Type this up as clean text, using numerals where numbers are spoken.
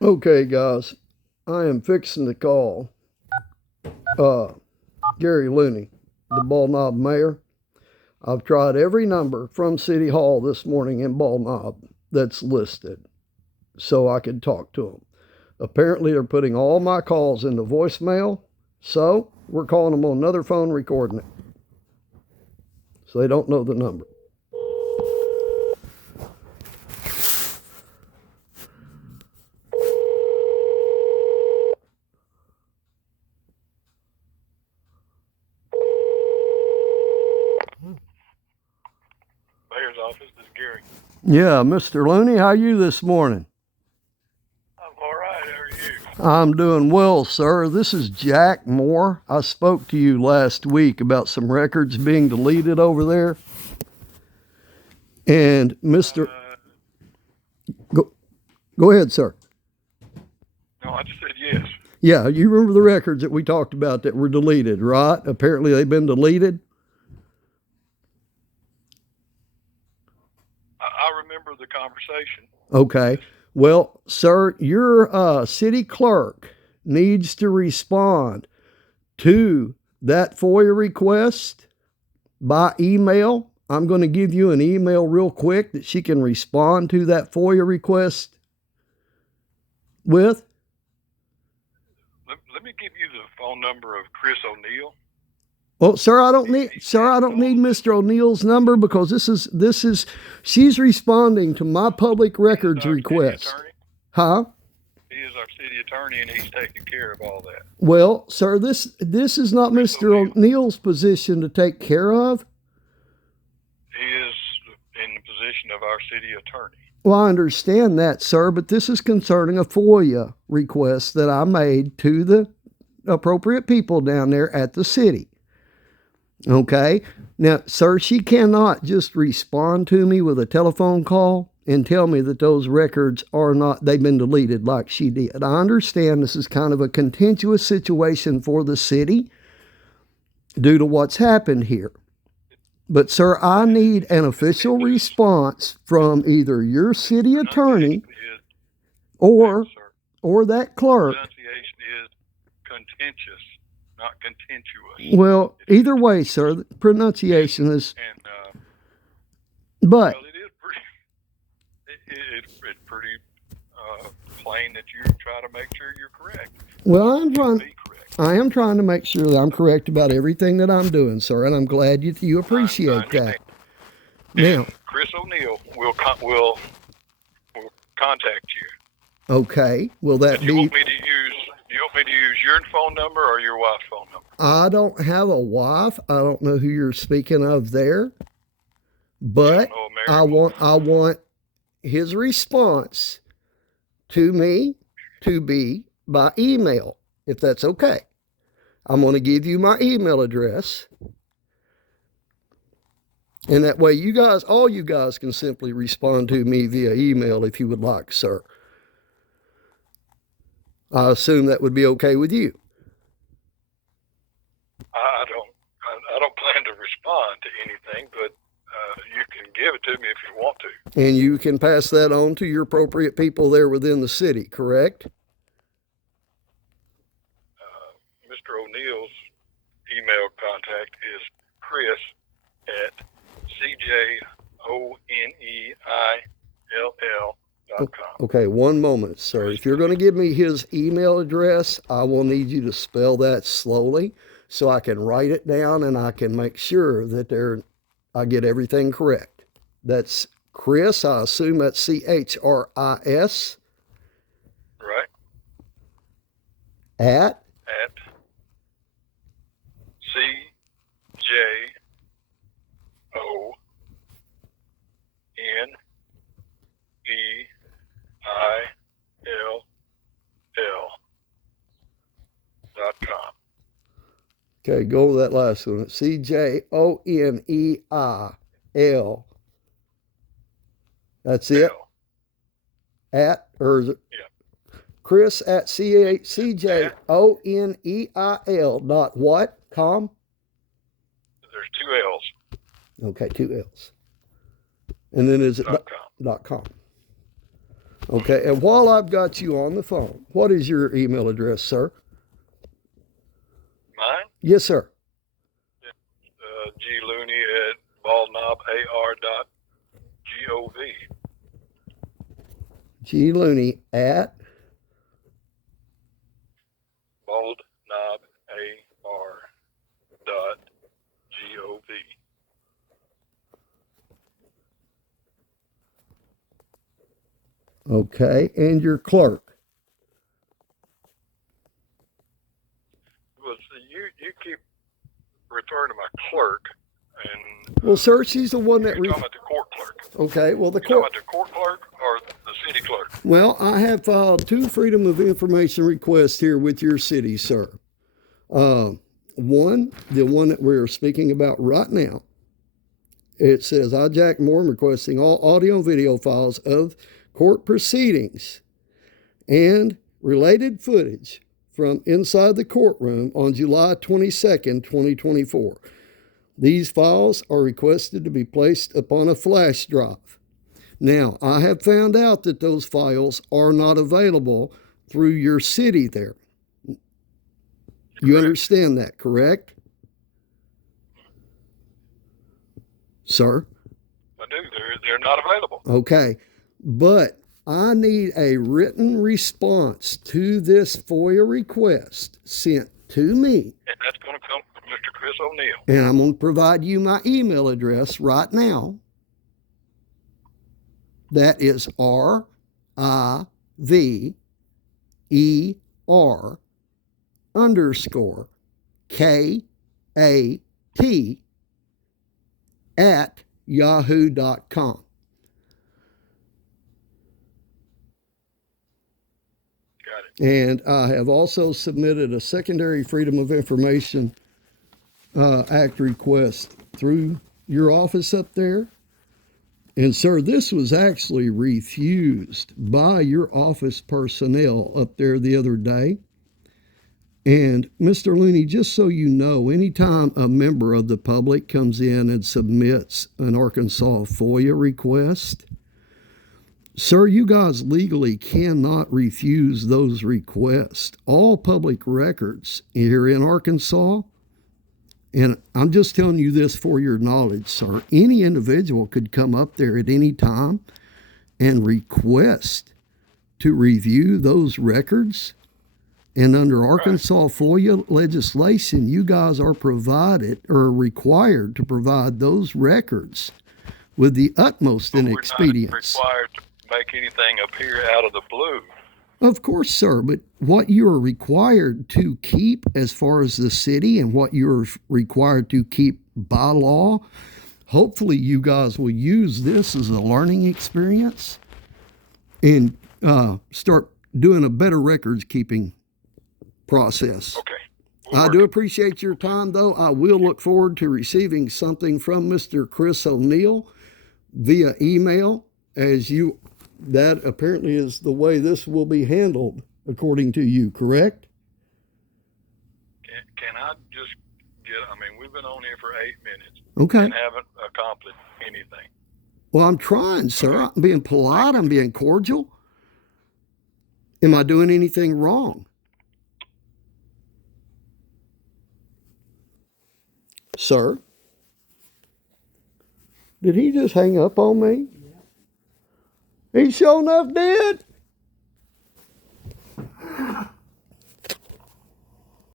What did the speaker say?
Okay, guys, I am fixing to call uh, Gary Looney, the Bald Knob mayor. I've tried every number from City Hall this morning in Bald Knob that's listed so I could talk to him. Apparently, they're putting all my calls into voicemail, so we're calling them on another phone recording it. So they don't know the number. Mayor's office. This is Gary. Yeah, Mr. Looney, how are you this morning? I'm all right. How are you? I'm doing well, sir. This is Jack Moore. I spoke to you last week about some records being deleted over there. And Mr. Go, go ahead, sir. No, I just said yes. Yeah, you remember the records that we talked about that were deleted, right? Apparently they've been deleted. I remember the conversation. Okay. Yes. Well, sir, your city clerk needs to respond to that FOIA request by email. I'm going to give you an email real quick that she can respond to that FOIA request with. Let me give you the phone number of Chris O'Neill. Well, sir, I don't need Mr. O'Neill's number because this is she's responding to my public records request. Huh? He is our city attorney, and he's taking care of all that. Well, sir, this is not Chris Mr. O'Neill's position to take care of. He is in the position of our city attorney. Well, I understand that, sir, but this is concerning a FOIA request that I made to the appropriate people down there at the city. Okay? Now, sir, she cannot just respond to me with a telephone call and tell me that those records are not, they've been deleted like she did. I understand this is kind of a contentious situation for the city due to what's happened here. But, sir, I need an official response from either your city attorney or that clerk. Pronunciation is contentious, not contentious. Well, either way, sir, the pronunciation is. But well, it is pretty. It's pretty plain that you try to make sure you're correct. Well, I am trying to make sure that I'm correct about everything that I'm doing, sir, and I'm glad you appreciate that. Now, Chris O'Neill will contact you. Okay, will that be? Do you want me to use your phone number or your wife's phone number? I don't have a wife. I don't know who you're speaking of there, but I want his response to me to be by email, if that's okay. I'm going to give you my email address. And that way all you guys can simply respond to me via email if you would like, sir. I assume that would be okay with you. I don't plan to respond to anything, but you can give it to me if you want to. And you can pass that on to your appropriate people there within the city, correct? Mr. O'Neill's email contact is Chris at CJONEILL.com. Okay, one moment, sir. If you're going to give me his email address, I will need you to spell that slowly so I can write it down and I can make sure that I get everything correct. That's Chris. I assume that's CHRIS. Right. At CJONEILL.com. Okay, go with that last one. CJONEIL. That's it? At, or is it? Yeah. Chris at CJONEIL dot what? Com? There's 2 L's. Okay, 2 L's. And then is it .com. .com? Okay, and while I've got you on the phone, what is your email address, sir? Mine? Yes, sir. G Looney at baldknobar.gov. G Looney at baldknobar.gov. okay, and your clerk. Well, see, you keep referring to my clerk, and Well, sir, she's the one that. you're talking about the court clerk. Okay, well, the You talking court. about the court clerk or the city clerk? Well, I have filed 2 Freedom of Information requests here with your city, sir. One, the one that we're speaking about right now, it says, I, Jack Moore, am requesting all audio and video files of court proceedings and related footage from inside the courtroom on July 22nd, 2024. These files are requested to be placed upon a flash drive. Now, I have found out that those files are not available through your city there. You understand that, correct? Sir? I do. They're not available. Okay. But I need a written response to this FOIA request sent to me. And that's going to come from Mr. Chris O'Neill. And I'm going to provide you my email address right now. That is RIVER_KAT@yahoo.com. Got it. And I have also submitted a secondary Freedom of Information Act request through your office up there. And, sir, this was actually refused by your office personnel up there the other day. And, Mr. Looney, just so you know, anytime a member of the public comes in and submits an Arkansas FOIA request, sir, you guys legally cannot refuse those requests. All public records here in Arkansas, and I'm just telling you this for your knowledge, sir, any individual could come up there at any time and request to review those records. And under Arkansas FOIA legislation, you guys are provided or required to provide those records with the utmost inexpedience. We're not required to make anything appear out of the blue. Of course, sir, but what you are required to keep as far as the city and what you're required to keep by law, hopefully you guys will use this as a learning experience and start doing a better records keeping process. Okay. I do appreciate your time, though. I will look forward to receiving something from Mr. Chris O'Neill via email, as you, that apparently is the way this will be handled, according to you, correct? Can I just we've been on here for 8 minutes. Okay. And haven't accomplished anything. Well, I'm trying, sir. I'm being polite. I'm being cordial. Am I doing anything wrong? Sir? Did he just hang up on me? Yeah. He sure enough did.